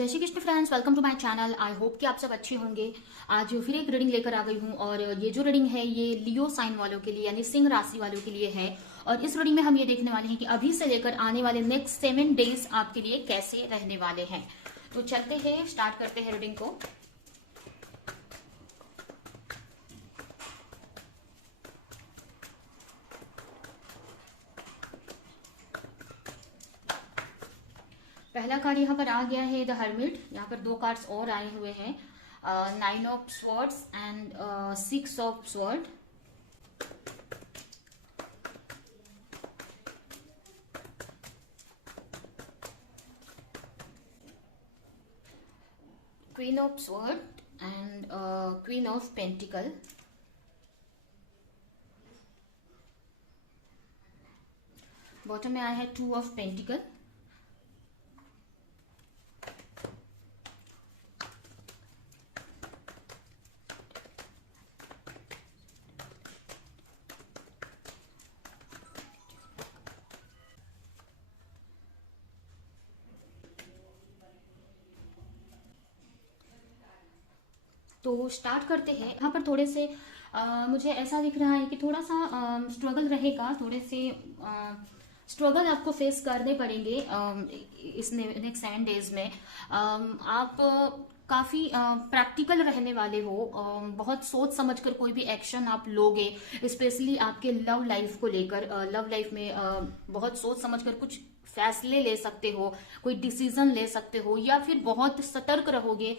जय Shri Krishna friends, welcome to my channel. I hope कि आप सब अच्छे होंगे। आज फिर एक रीडिंग लेकर आ गई हूँ और ये जो रीडिंग है ये लियो साइन वालों के लिए यानी सिंह राशि वालों के लिए है। और इस रीडिंग में हम ये देखने वाले हैं कि अभी से लेकर आने वाले नेक्स्ट 7 डेज आपके लिए कैसे रहने वाले हैं। तो चलते हैं, स्टार्ट करते हैं रीडिंग को। पहला कार्ड यहाँ पर आ गया है द हर्मिट। यहाँ पर 2 कार्ड्स और आए हुए हैं, 9 of swords and 6 of sword. Queen of sword and queen of pentacle. Bottom में आया है 2 ऑफ पेंटिकल। तो स्टार्ट करते हैं। यहाँ पर थोड़े से मुझे ऐसा दिख रहा है कि थोड़ा सा स्ट्रगल रहेगा, थोड़े से स्ट्रगल आपको फेस करने पड़ेंगे इस नेक्स्ट 7 डेज में। आप काफ़ी प्रैक्टिकल रहने वाले हो, बहुत सोच समझकर कोई भी एक्शन आप लोगे, स्पेशली आपके लव लाइफ को लेकर। लव लाइफ में बहुत सोच समझकर कुछ फैसले ले सकते हो, कोई डिसीजन ले सकते हो, या फिर बहुत सतर्क रहोगे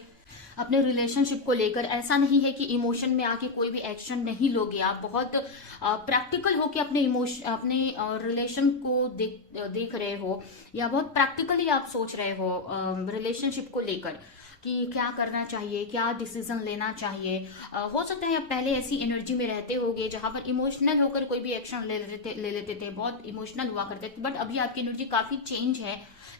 अपने रिलेशनशिप को लेकर। ऐसा नहीं है कि इमोशन में आके कोई भी एक्शन नहीं लोगे, आप बहुत प्रैक्टिकल हो कि अपने इमोशन अपने रिलेशन को देख रहे हो, या बहुत प्रैक्टिकली आप सोच रहे हो रिलेशनशिप को लेकर कि क्या करना चाहिए, क्या डिसीजन लेना चाहिए। हो सकता है आप पहले ऐसी एनर्जी में रहते होगे जहां पर इमोशनल होकर कोई भी एक्शन ले लेते थे, बहुत इमोशनल हुआ करते थे, बट अभी आपकी एनर्जी काफी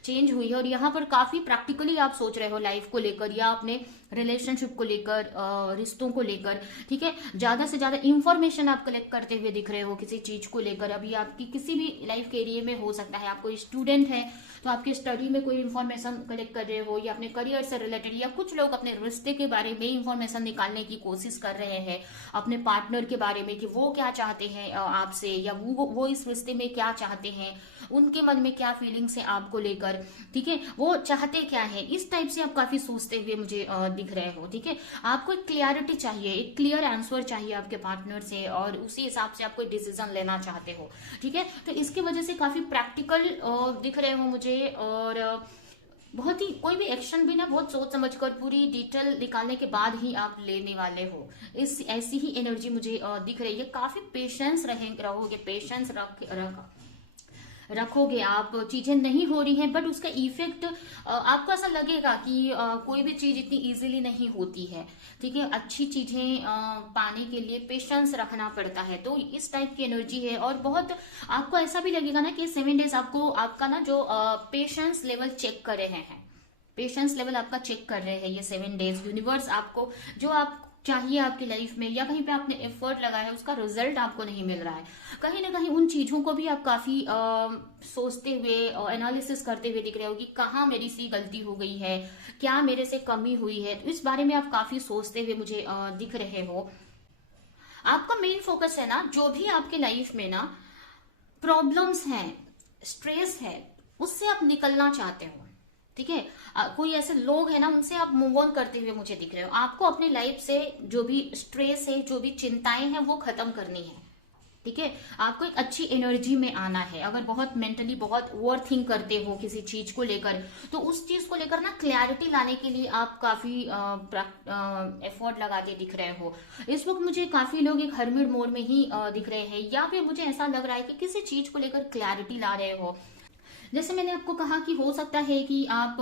चेंज हुई है और यहाँ पर काफी प्रैक्टिकली आप सोच रहे हो लाइफ को लेकर या अपने रिलेशनशिप को लेकर, रिश्तों को लेकर। ठीक है, ज्यादा से ज्यादा इंफॉर्मेशन आप कलेक्ट करते हुए दिख रहे हो किसी चीज को लेकर। अभी आपकी किसी भी लाइफ के एरिया में हो सकता है, आप कोई स्टूडेंट है तो आपके स्टडी में कोई इंफॉर्मेशन कलेक्ट कर रहे हो, या अपने करियर से रिलेटेड, या कुछ लोग अपने रिश्ते के बारे में इंफॉर्मेशन निकालने की कोशिश कर रहे हैं, अपने पार्टनर के बारे में कि वो क्या चाहते हैं आपसे, या वो इस रिश्ते में क्या चाहते हैं, उनके मन में क्या फीलिंग्स है आपको लेकर। ठीक है, वो चाहते क्या है, इस टाइप से आप काफी सोचते हुए मुझे दिख रहे हो। ठीक है, आपको एक क्लियरिटी चाहिए, एक क्लियर आंसर चाहिए आपके पार्टनर से, और उसी हिसाब से आप कोई डिसीजन लेना चाहते हो। ठीक है, तो इसकी वजह से काफी प्रैक्टिकल दिख रहे हो मुझे, और बहुत ही कोई भी एक्शन भी ना बहुत सोच समझकर पूरी डिटेल निकालने के बाद ही आप लेने वाले हो। इस ऐसी ही एनर्जी मुझे दिख रही है। काफी पेशेंस रहोगे, पेशेंस रखोगे आप। चीजें नहीं हो रही हैं बट उसका इफेक्ट आपको ऐसा लगेगा कि कोई भी चीज इतनी इजीली नहीं होती है। ठीक है, अच्छी चीजें पाने के लिए पेशेंस रखना पड़ता है। तो इस टाइप की एनर्जी है, और बहुत आपको ऐसा भी लगेगा ना कि 7 डेज आपको आपका ना जो पेशेंस लेवल चेक कर रहे हैं, पेशेंस लेवल आपका चेक कर रहे हैं ये 7 डेज। यूनिवर्स आपको जो आप चाहिए आपकी लाइफ में, या कहीं पे आपने एफर्ट लगाया है उसका रिजल्ट आपको नहीं मिल रहा है, कहीं ना कहीं उन चीजों को भी आप काफी सोचते हुए, एनालिसिस करते हुए दिख रहे हो कि कहाँ मेरी सी गलती हो गई है, क्या मेरे से कमी हुई है। तो इस बारे में आप काफी सोचते हुए मुझे दिख रहे हो। आपका मेन फोकस है ना, जो भी आपके लाइफ में ना प्रॉब्लम्स हैं, स्ट्रेस है, उससे आप निकलना चाहते हो। ठीक है, कोई ऐसे लोग हैं ना, उनसे आप मूव ऑन करते हुए मुझे दिख रहे हो। आपको अपनी लाइफ से जो भी स्ट्रेस है, जो भी चिंताएं हैं, वो खत्म करनी है। ठीक है, आपको एक अच्छी एनर्जी में आना है। अगर बहुत मेंटली बहुत ओवर थिंक करते हो किसी चीज को लेकर, तो उस चीज को लेकर ना क्लैरिटी लाने के लिए आप काफी एफर्ट लगाते दिख रहे हो। इस वक्त मुझे काफी लोग एक हरमिट मोड में ही दिख रहे हैं, या फिर मुझे ऐसा लग रहा है कि किसी चीज को लेकर क्लैरिटी ला रहे हो। जैसे मैंने आपको कहा कि हो सकता है कि आप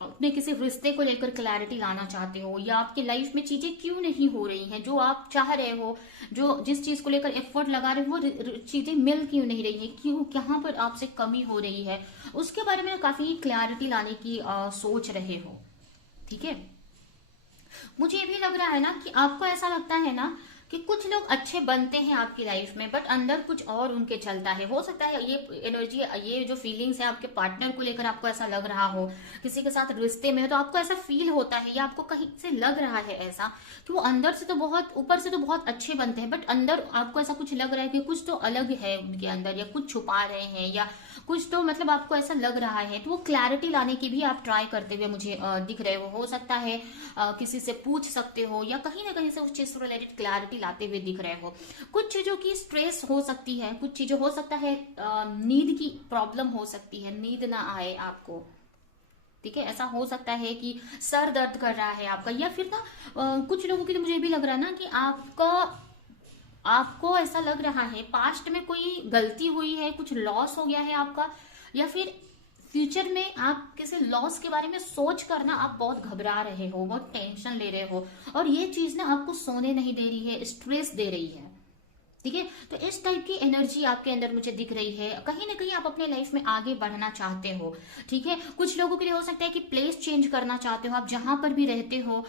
अपने किसी रिश्ते को लेकर क्लैरिटी लाना चाहते हो, या आपकी लाइफ में चीजें क्यों नहीं हो रही हैं जो आप चाह रहे हो, जो जिस चीज को लेकर एफर्ट लगा रहे हो वो चीजें मिल क्यों नहीं रही है, क्यों कहाँ पर आपसे कमी हो रही है, उसके बारे में काफी क्लैरिटी लाने की सोच रहे हो। ठीक है, मुझे ये भी लग रहा है ना कि आपको ऐसा लगता है ना कि कुछ लोग अच्छे बनते हैं आपकी लाइफ में, बट अंदर कुछ और उनके चलता है। हो सकता है ये एनर्जी, ये जो फीलिंग्स है आपके पार्टनर को लेकर आपको ऐसा लग रहा हो, किसी के साथ रिश्ते में हो तो आपको ऐसा फील होता है, या आपको कहीं से लग रहा है ऐसा कि वो अंदर से तो बहुत, ऊपर से तो बहुत अच्छे बनते हैं, बट अंदर आपको ऐसा कुछ लग रहा है कि कुछ तो अलग है उनके अंदर, या कुछ छुपा रहे हैं, या कुछ तो मतलब आपको ऐसा लग रहा है। तो वो क्लैरिटी लाने की भी आप ट्राई करते हुए मुझे दिख रहे हो सकता है किसी से पूछ सकते हो, या कहीं ना कहीं से उस चीज से रिलेटेड क्लैरिटी लाते हुए दिख रहे हो। कुछ चीजों की स्ट्रेस हो सकती है, कुछ चीजें हो सकता है नींद की प्रॉब्लम हो सकती है, नींद ना आए आपको, ठीक है। ऐसा हो सकता है कि सर दर्द कर रहा है आपका, या फिर ना कुछ लोगों के लिए मुझे भी लग रहा है ना कि आपको ऐसा लग रहा है पास्ट में कोई गलती हुई है, कुछ लॉस हो गया है आपका, या फिर फ्यूचर में आप किसी लॉस के बारे में सोच कर ना आप बहुत घबरा रहे हो, बहुत टेंशन ले रहे हो, और ये चीज ना आपको सोने नहीं दे रही है, स्ट्रेस दे रही है, ठीक है। तो इस टाइप की एनर्जी आपके अंदर मुझे दिख रही है। कहीं ना कहीं आप अपने लाइफ में आगे बढ़ना चाहते हो, ठीक है। कुछ लोगों के लिए हो सकता है कि प्लेस चेंज करना चाहते हो, आप जहां पर भी रहते हो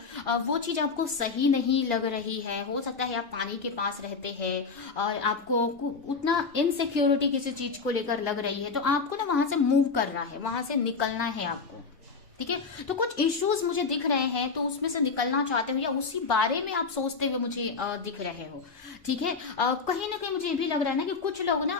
वो चीज आपको सही नहीं लग रही है। हो सकता है आप पानी के पास रहते हैं और आपको उतना इनसिक्योरिटी किसी चीज को लेकर लग रही है, तो आपको ना वहां से मूव करना है, वहां से निकलना है आपको, ठीक है। तो कुछ इश्यूज मुझे दिख रहे हैं, तो उसमें से निकलना चाहते हो, या उसी बारे में आप सोचते हुए मुझे दिख रहे हो, ठीक है। कहीं ना कहीं मुझे ये भी लग रहा है ना कि कुछ लोग ना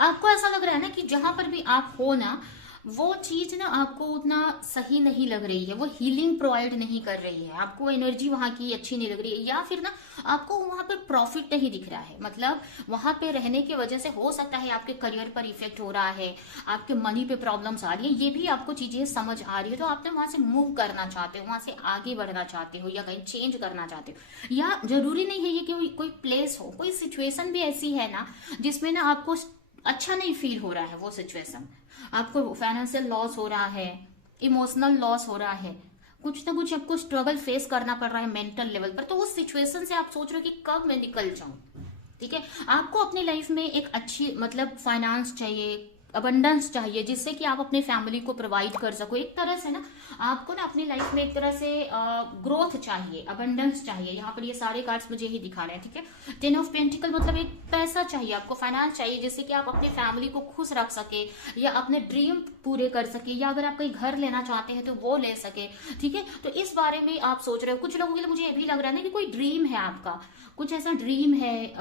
आपको ऐसा लग रहा है ना कि जहां पर भी आप हो ना, वो चीज ना आपको उतना सही नहीं लग रही है, वो हीलिंग प्रोवाइड नहीं कर रही है आपको, एनर्जी वहां की अच्छी नहीं लग रही है, या फिर ना आपको वहां पर प्रॉफिट नहीं दिख रहा है। मतलब वहां पे रहने की वजह से हो सकता है आपके करियर पर इफेक्ट हो रहा है, आपके मनी पे प्रॉब्लम्स आ रही है, ये भी आपको चीजें समझ आ रही है। तो आपने वहां से मूव करना चाहते हो, वहां से आगे बढ़ना चाहते हो, या कहीं चेंज करना चाहते हो, या जरूरी नहीं है ये कि कोई प्लेस हो, कोई सिचुएशन भी ऐसी है ना जिसमें ना आपको अच्छा नहीं फील हो रहा है, वो सिचुएशन आपको फाइनेंशियल लॉस हो रहा है, इमोशनल लॉस हो रहा है, कुछ ना कुछ आपको स्ट्रगल फेस करना पड़ रहा है मेंटल लेवल पर, तो उस सिचुएशन से आप सोच रहे हो कि कब मैं निकल जाऊं, ठीक है। आपको अपनी लाइफ में एक अच्छी मतलब फाइनेंस चाहिए, अबंडेंस चाहिए, जिससे कि आप अपने फैमिली को प्रोवाइड कर सको। एक तरह से ना आपको ना अपनी लाइफ में एक तरह से ग्रोथ चाहिए, अबंडेंस चाहिए। यहाँ पर ये सारे कार्ड्स मुझे ही दिखा रहे हैं, ठीक है। 10 ऑफ पेंटिकल मतलब एक पैसा चाहिए आपको, फाइनेंस चाहिए, जिससे कि आप अपनी फैमिली को खुश रख सके, या अपने ड्रीम पूरे कर सके, या अगर आप कहीं घर लेना चाहते हैं तो वो ले सके, ठीक है। तो इस बारे में आप सोच रहे हो। कुछ लोगों के लिए मुझे ये भी लग रहा है ना कि कोई ड्रीम है आपका, कुछ ऐसा ड्रीम है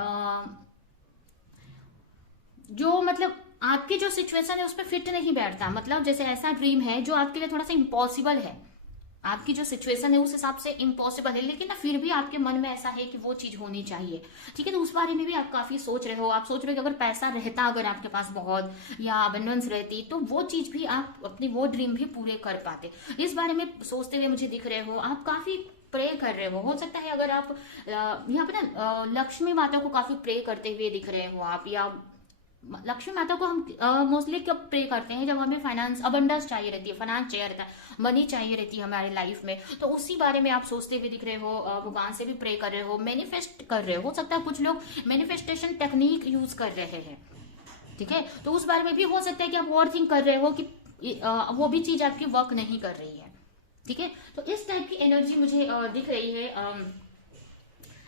जो मतलब आपकी जो सिचुएशन है उसमें फिट नहीं बैठता। मतलब जैसे ऐसा ड्रीम है जो आपके लिए थोड़ा सा इम्पॉसिबल है, आपकी जो सिचुएशन है उस हिसाब से इम्पॉसिबल है, लेकिन ना फिर भी आपके मन में ऐसा है कि वो चीज होनी चाहिए, ठीक है। तो उस बारे में भी आप काफी सोच रहे हो। आप सोच रहे हो कि अगर पैसा रहता, अगर आपके पास बहुत, या अबंडेंस रहती, तो वो चीज भी आप अपनी वो ड्रीम भी पूरे कर पाते। इस बारे में सोचते हुए मुझे दिख रहे हो। आप काफी प्रे कर रहे हो सकता है। अगर आप यहाँ पे ना लक्ष्मी माता को काफी प्रे करते हुए दिख रहे हो आप, या लक्ष्मी माता को हम मोस्टली कब प्रे करते हैं, जब हमें फाइनेंस अबंडेंस चाहिए रहती है, फाइनेंस चाहिए रहता है, मनी चाहिए रहती है हमारे लाइफ में, तो उसी बारे में आप सोचते हुए दिख रहे हो। भगवान से भी प्रे कर रहे हो, मैनिफेस्ट कर रहे हो सकता है कुछ लोग मैनिफेस्टेशन टेक्निक यूज कर रहे हैं, ठीक है। तो उस बारे में भी हो सकता है कि आप ओवर थिंक कर रहे हो कि वो भी चीज आपकी वर्क नहीं कर रही है, ठीक है। तो इस टाइप की एनर्जी मुझे दिख रही है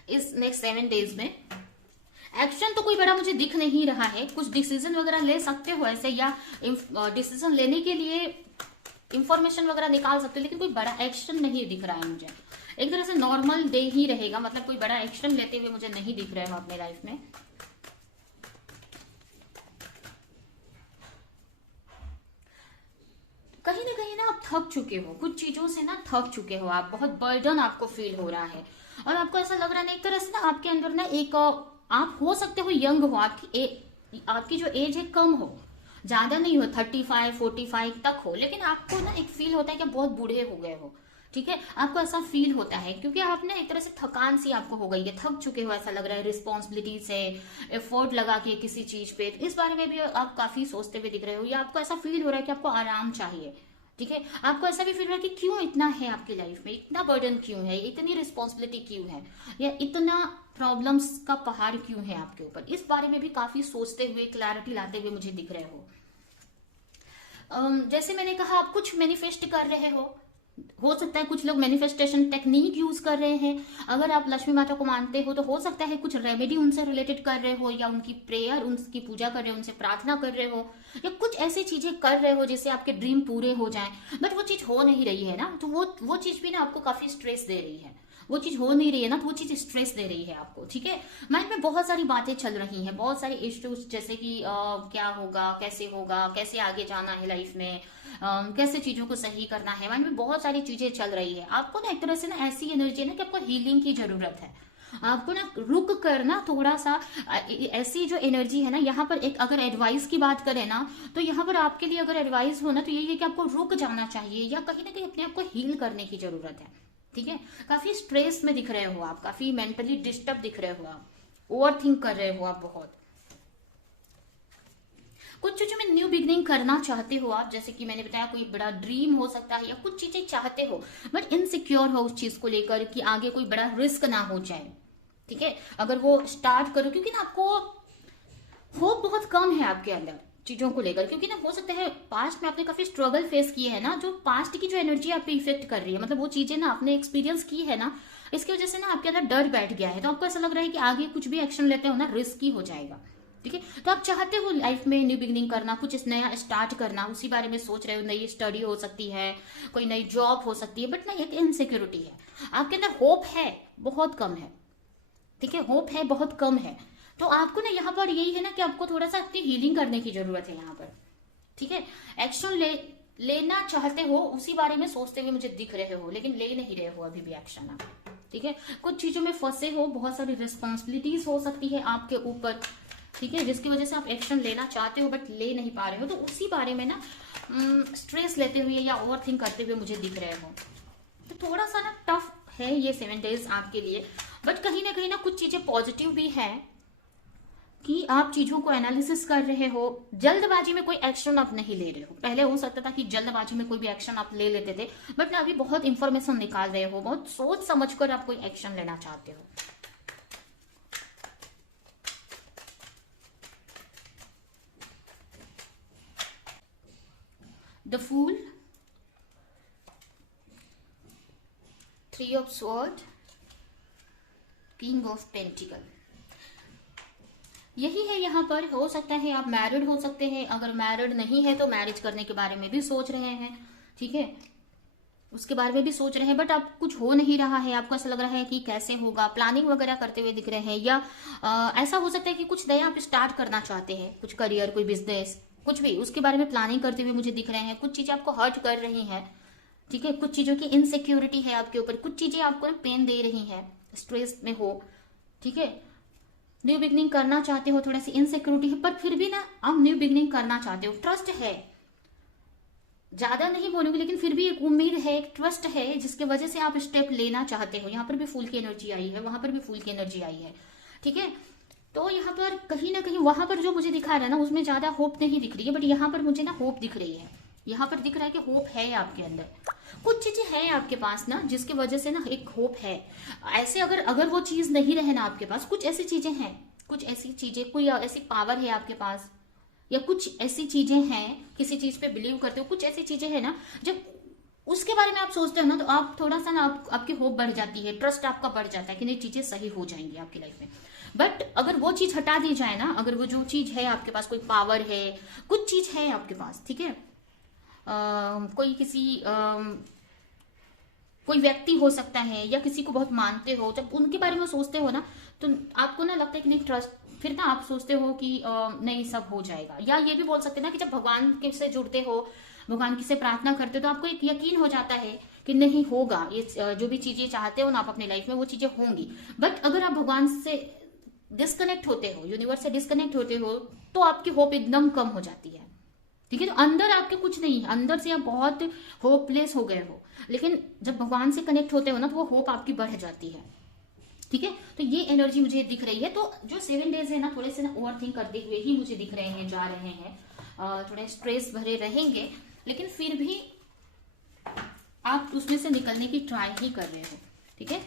इस नेक्स्ट 7 डेज में। एक्शन तो कोई बड़ा मुझे दिख नहीं रहा है, कुछ डिसीजन वगैरह ले सकते हो ऐसे, या डिसीजन लेने के लिए इंफॉर्मेशन वगैरह निकाल सकते हो, लेकिन कोई बड़ा एक्शन नहीं दिख रहा है मुझे। एक तरह से नॉर्मल डे ही रहेगा, मतलब कोई बड़ा एक्शन लेते हुए मुझे नहीं दिख रहे हो अपने लाइफ में। कहीं ना कहीं ना आप थक चुके हो, कुछ चीजों से ना थक चुके हो आप, बहुत बर्डन आपको फील हो रहा है, और आपको ऐसा लग रहा है ना एक तरह से ना आपके अंदर ना एक आप हो सकते हो यंग हो, आपकी जो एज है कम हो, ज्यादा नहीं हो, 35 45 तक हो, लेकिन आपको ना एक फील होता है कि आप बहुत बूढ़े हो गए हो, ठीक है। आपको ऐसा फील होता है क्योंकि आप ना एक तरह से थकान सी आपको हो गई है, थक चुके हो, ऐसा लग रहा है रिस्पॉन्सिबिलिटी से, एफर्ट लगा के किसी चीज पे। इस बारे में भी आप काफी सोचते हुए दिख रहे हो, या आपको ऐसा फील हो रहा है कि आपको आराम चाहिए, ठीक है। आपको ऐसा भी फील हो रहा है कि क्यों इतना है आपकी लाइफ में, इतना बर्डन क्यों है, इतनी रिस्पॉन्सिबिलिटी क्यों है, या इतना प्रॉब्लम्स का पहाड़ क्यों है आपके ऊपर। इस बारे में भी काफी सोचते हुए, क्लैरिटी लाते हुए मुझे दिख रहे हो। जैसे मैंने कहा, आप कुछ मैनिफेस्ट कर रहे हो, हो सकता है कुछ लोग मैनिफेस्टेशन टेक्निक यूज कर रहे हैं। अगर आप लक्ष्मी माता को मानते हो तो हो सकता है कुछ रेमेडी उनसे रिलेटेड कर रहे हो, या उनकी प्रेयर, उनकी पूजा कर रहे हो, उनसे प्रार्थना कर रहे हो, या कुछ ऐसी चीजें कर रहे हो जिससे आपके ड्रीम पूरे हो जाएं, बट वो चीज हो नहीं रही है ना, तो वो चीज भी ना आपको काफी स्ट्रेस दे रही है। वो चीज हो नहीं रही है ना, तो वो चीज स्ट्रेस दे रही है आपको, ठीक है। माइंड में बहुत सारी बातें चल रही हैं, बहुत सारे इश्यूज, जैसे कि क्या होगा, कैसे आगे जाना है लाइफ में, कैसे चीजों को सही करना है। माइंड में बहुत सारी चीजें चल रही है। आपको ना एक तरह से ना ऐसी एनर्जी है ना कि आपको हीलिंग की जरूरत है। आपको ना रुक कर ना थोड़ा सा ऐसी जो एनर्जी है ना, यहाँ पर एक अगर एडवाइस की बात करें ना, तो यहाँ पर आपके लिए अगर एडवाइस हो ना, तो यही है कि आपको रुक जाना चाहिए, या कहीं ना कहीं अपने आप को हील करने की जरूरत है, ठीक है। काफी स्ट्रेस में दिख रहे हो आप, काफी मेंटली डिस्टर्ब दिख रहे हो आप, ओवर थिंक कर रहे हो आप बहुत। कुछ चीजों में न्यू बिगनिंग करना चाहते हो आप, जैसे कि मैंने बताया कोई बड़ा ड्रीम हो सकता है, या कुछ चीजें चाहते हो बट इनसिक्योर हो उस चीज को लेकर कि आगे कोई बड़ा रिस्क ना हो जाए, ठीक है। अगर वो स्टार्ट करो, क्योंकि ना आपको होप बहुत कम है आपके अंदर चीजों को लेकर, क्योंकि ना हो सकता है पास्ट में आपने काफी स्ट्रगल फेस किए है ना, जो पास्ट की जो एनर्जी आप पे इफेक्ट कर रही है, मतलब वो चीजें ना आपने एक्सपीरियंस की है ना, इसकी वजह से ना आपके अंदर डर बैठ गया है, तो आपको ऐसा लग रहा है कि आगे कुछ भी एक्शन लेते हो ना रिस्की हो जाएगा, ठीक है। तो आप चाहते हो लाइफ में न्यू बिगनिंग करना, कुछ इस नया स्टार्ट करना, उसी बारे में सोच रहे हो, नई स्टडी हो सकती है, कोई नई जॉब हो सकती है, बट ना एक इनसिक्योरिटी है आपके अंदर, होप है बहुत कम है, ठीक है, होप है बहुत कम है। तो आपको ना यहाँ पर यही है ना कि आपको थोड़ा सा अपनी हीलिंग करने की जरूरत है यहाँ पर, ठीक है। एक्शन लेना चाहते हो, उसी बारे में सोचते हुए मुझे दिख रहे हो, लेकिन ले नहीं रहे हो अभी भी एक्शन आप, ठीक है। कुछ चीजों में फंसे हो, बहुत सारी रिस्पॉन्सिबिलिटीज हो सकती है आपके ऊपर, ठीक है, जिसकी वजह से आप एक्शन लेना चाहते हो बट ले नहीं पा रहे हो, तो उसी बारे में ना स्ट्रेस लेते हुए या ओवर थिंक करते हुए मुझे दिख रहे हो। तो थोड़ा सा ना टफ है ये 7 डेज आपके लिए, बट कहीं ना कुछ चीजें पॉजिटिव भी है कि आप चीजों को एनालिसिस कर रहे हो। जल्दबाजी में कोई एक्शन आप नहीं ले रहे हो। पहले हो सकता था कि जल्दबाजी में कोई भी एक्शन आप ले लेते थे, बट ना अभी बहुत इंफॉर्मेशन निकाल रहे हो, बहुत सोच समझकर आप कोई एक्शन लेना चाहते हो। The fool, 3 of sword, king of pentacle, यही है यहाँ पर। हो सकता है आप मैरिड हो सकते हैं, अगर मैरिड नहीं है तो मैरिज करने के बारे में भी सोच रहे हैं, ठीक है, उसके बारे में भी सोच रहे हैं, बट आप कुछ हो नहीं रहा है, आपको ऐसा लग रहा है कि कैसे होगा, प्लानिंग वगैरह करते हुए दिख रहे हैं, या ऐसा हो सकता है कि कुछ नया आप स्टार्ट करना चाहते हैं, कुछ करियर, कोई बिजनेस, कुछ भी, उसके बारे में प्लानिंग करते हुए मुझे दिख रहे हैं। कुछ चीजें आपको हर्ट कर रही हैं, ठीक है, कुछ चीजों की इनसिक्योरिटी है आपके ऊपर, कुछ चीजें आपको पेन दे रही हैं, स्ट्रेस में हो, ठीक है। न्यू बिगनिंग करना चाहते हो, थोड़ा सी इनसिक्योरिटी है, पर फिर भी ना आप न्यू बिगनिंग करना चाहते हो, ट्रस्ट है, ज्यादा नहीं बोलूंगी लेकिन फिर भी एक उम्मीद है, एक ट्रस्ट है, जिसकी वजह से आप स्टेप लेना चाहते हो। यहाँ पर भी फूल की एनर्जी आई है, वहां पर भी फूल की एनर्जी आई है, ठीक है। तो यहाँ पर कहीं ना कहीं वहां पर जो मुझे दिखा रहा है ना, उसमें ज्यादा होप नहीं दिख रही है, बट यहाँ पर मुझे ना होप दिख रही है, यहाँ पर दिख रहा है कि होप है आपके अंदर, कुछ चीजें हैं आपके पास ना जिसकी वजह से ना एक होप है। ऐसे अगर वो चीज नहीं रहे ना आपके पास, कुछ ऐसी चीजें हैं, कुछ ऐसी चीजें, कोई ऐसी पावर है आपके पास, या कुछ ऐसी चीजें हैं, किसी चीज पे बिलीव करते हो, कुछ ऐसी चीजें हैं ना, जब उसके बारे में आप सोचते हो ना, तो आप थोड़ा सा ना आपकी होप बढ़ जाती है, ट्रस्ट आपका बढ़ जाता है कि नहीं चीजें सही हो जाएंगी आपकी लाइफ में। बट अगर वो चीज हटा दी जाए ना, अगर वो जो चीज है आपके पास, कोई पावर है, कुछ चीज है आपके पास, ठीक है, कोई किसी कोई व्यक्ति हो सकता है, या किसी को बहुत मानते हो, जब उनके बारे में सोचते हो ना, तो आपको ना लगता है कि नहीं ट्रस्ट, फिर ना आप सोचते हो कि नहीं सब हो जाएगा। या ये भी बोल सकते हैं ना कि जब भगवान के से जुड़ते हो, भगवान की से प्रार्थना करते हो, तो आपको एक यकीन हो जाता है कि नहीं होगा, ये जो भी चीजें चाहते हो ना आप अपनी लाइफ में, वो चीजें होंगी। बट अगर आप भगवान से डिस्कनेक्ट होते हो, यूनिवर्स से डिस्कनेक्ट होते हो, तो आपकी होप एकदम कम हो जाती है, ठीक है। तो अंदर आपके कुछ नहीं है, अंदर से आप बहुत होपलेस हो गए हो, लेकिन जब भगवान से कनेक्ट होते हो ना, तो वो होप आपकी बढ़ जाती है, ठीक है। तो ये एनर्जी मुझे दिख रही है। तो जो 7 डेज है ना, थोड़े से ना ओवर थिंक करते हुए ही मुझे दिख रहे हैं, जा रहे हैं, थोड़े स्ट्रेस भरे रहेंगे, लेकिन फिर भी आप उसमें से निकलने की ट्राई ही कर रहे हो, ठीक है।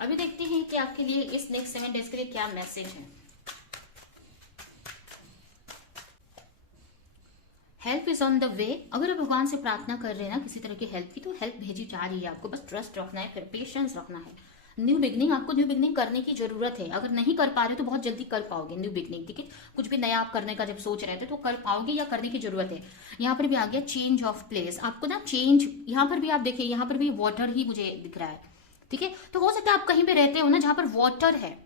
अभी देखते हैं कि आपके लिए इस नेक्स्ट 7 डेज के लिए क्या मैसेज है। Help is on the way. अगर आप भगवान से प्रार्थना कर रहे हैं ना किसी तरह की हेल्प की, तो हेल्प भेजी जा रही है आपको। बस ट्रस्ट रखना है, फिर पेशेंस रखना है। न्यू बिगनिंग, आपको न्यू बिगनिंग करने की जरूरत है। अगर नहीं कर पा रहे तो बहुत जल्दी कर पाओगे न्यू बिगनिंग, ठीक है। कुछ भी नया आप करने का जब सोच रहे थे तो कर पाओगे या करने की जरूरत है। यहाँ पर भी आ गया चेंज ऑफ प्लेस, आपको ना चेंज, यहाँ पर भी आप देखिए, यहाँ पर भी वाटर ही मुझे दिख रहा है, ठीक है। तो हो सकता है आप कहीं पे रहते हो ना जहां पर वाटर है,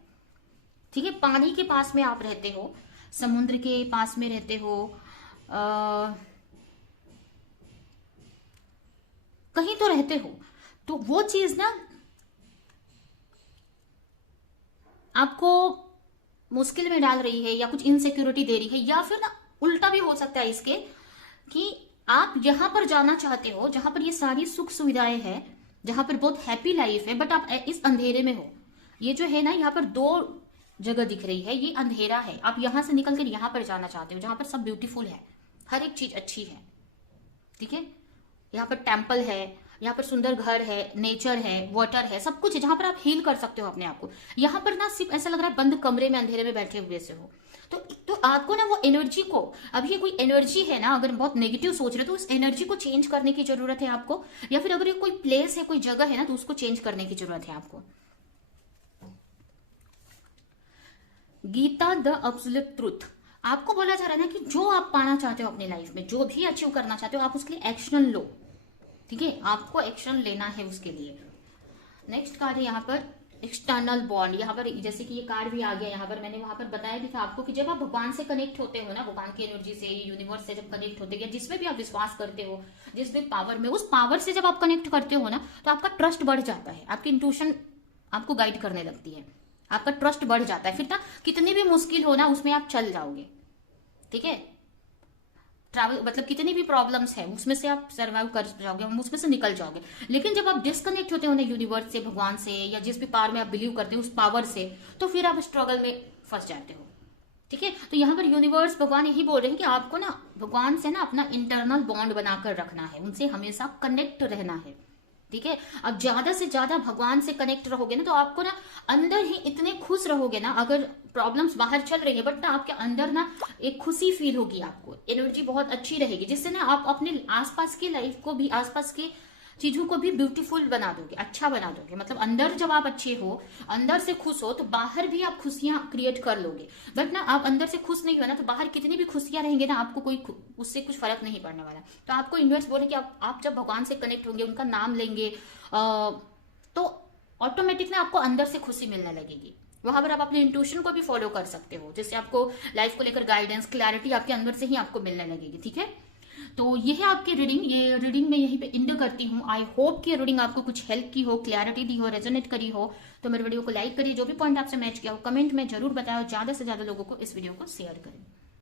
ठीक है, पानी के पास में आप रहते हो, समुद्र के पास में रहते हो, कहीं तो रहते हो, तो वो चीज ना आपको मुश्किल में डाल रही है या कुछ इनसिक्योरिटी दे रही है, या फिर ना उल्टा भी हो सकता है इसके कि आप यहां पर जाना चाहते हो जहां पर ये सारी सुख सुविधाएं हैं, जहां पर बहुत हैप्पी लाइफ है, बट आप इस अंधेरे में हो। ये जो है ना, यहाँ पर दो जगह दिख रही है, ये अंधेरा है। आप यहां से निकलकर यहां पर जाना चाहते हो जहां पर सब ब्यूटीफुल है, हर एक चीज अच्छी है, ठीक है। यहाँ पर टेम्पल है, यहाँ पर सुंदर घर है, नेचर है, वाटर है, सब कुछ है जहां पर आप हील कर सकते हो अपने आप को। यहाँ पर ना सिर्फ ऐसा लग रहा है बंद कमरे में अंधेरे में बैठे हुए से हो। तो आपको ना वो एनर्जी को, अभी ये कोई एनर्जी है ना, अगर बहुत नेगेटिव सोच रहे हो तो उस एनर्जी को चेंज करने की जरूरत है आपको। या फिर अगर ये कोई प्लेस है, कोई जगह है ना, तो उसको चेंज करने की जरूरत है आपको। गीता द एब्सोल्यूट ट्रूथ, आपको बोला जा रहा है ना कि जो आप पाना चाहते हो अपनी लाइफ में, जो भी अचीव करना चाहते हो, आप उसके लिए एक्शन लो, ठीक है। आपको एक्शन लेना है उसके लिए। नेक्स्ट कार्ड है यहाँ पर एक्सटर्नल बॉन्ड। यहाँ पर जैसे कि ये कार्ड भी आ गया, यहाँ पर मैंने वहां पर बताया भी था आपको कि जब आप भगवान से कनेक्ट होते हो ना, भगवान की एनर्जी से, यूनिवर्स से जब कनेक्ट होते हो, जिसमें भी आप विश्वास करते हो, जिस भी पावर में, उस पावर से जब आप कनेक्ट करते हो ना, तो आपका ट्रस्ट बढ़ जाता है, आपकी इंट्यूशन आपको गाइड करने लगती है, आपका ट्रस्ट बढ़ जाता है। फिर ना कितनी भी मुश्किल हो ना, उसमें आप चल जाओगे, ठीक है। ट्रैवल मतलब कितनी भी प्रॉब्लम्स है उसमें से आप सर्वाइव कर जाओगे, उसमें से निकल जाओगे। लेकिन जब आप डिस्कनेक्ट होते हो ना यूनिवर्स से, भगवान से, या जिस भी पावर में आप बिलीव करते हो उस पावर से, तो फिर आप स्ट्रगल में फंस जाते हो, ठीक है। तो यहाँ पर यूनिवर्स, भगवान यही बोल रहे हैं कि आपको ना भगवान से ना अपना इंटरनल बॉन्ड बनाकर रखना है, उनसे हमेशा कनेक्ट रहना है, ठीक है। अब ज्यादा से ज्यादा भगवान से कनेक्ट रहोगे ना, तो आपको ना अंदर ही इतने खुश रहोगे ना। अगर प्रॉब्लम्स बाहर चल रही है, बट ना आपके अंदर ना एक खुशी फील होगी, आपको एनर्जी बहुत अच्छी रहेगी, जिससे ना आप अपने आसपास की लाइफ को भी, आसपास की चीजों को भी ब्यूटीफुल बना दोगे, अच्छा बना दोगे। मतलब अंदर जब आप अच्छे हो, अंदर से खुश हो, तो बाहर भी आप खुशियां क्रिएट कर लोगे। बट ना आप अंदर से खुश नहीं हो ना, तो बाहर कितनी भी खुशियां रहेंगे ना, आपको कोई उससे कुछ फर्क नहीं पड़ने वाला। तो आपको यूनिवर्स बोले कि आप जब भगवान से कनेक्ट होंगे, उनका नाम लेंगे, तो ऑटोमेटिक ना आपको अंदर से खुशी मिलने लगेगी। वहां पर आप अपने इंट्यूशन को भी फॉलो कर सकते हो, जिससे आपको लाइफ को लेकर गाइडेंस, क्लैरिटी आपके अंदर से ही आपको मिलने लगेगी, ठीक है। तो ये है आपकी रीडिंग। ये रीडिंग मैं यहीं पे एंड करती हूँ। आई होप कि रीडिंग आपको कुछ हेल्प की हो, क्लैरिटी दी हो, रेजोनेट करी हो। तो मेरे वीडियो को लाइक करिए, जो भी पॉइंट आपसे मैच किया हो कमेंट में जरूर बताओ, ज्यादा से ज्यादा लोगों को इस वीडियो को शेयर करें।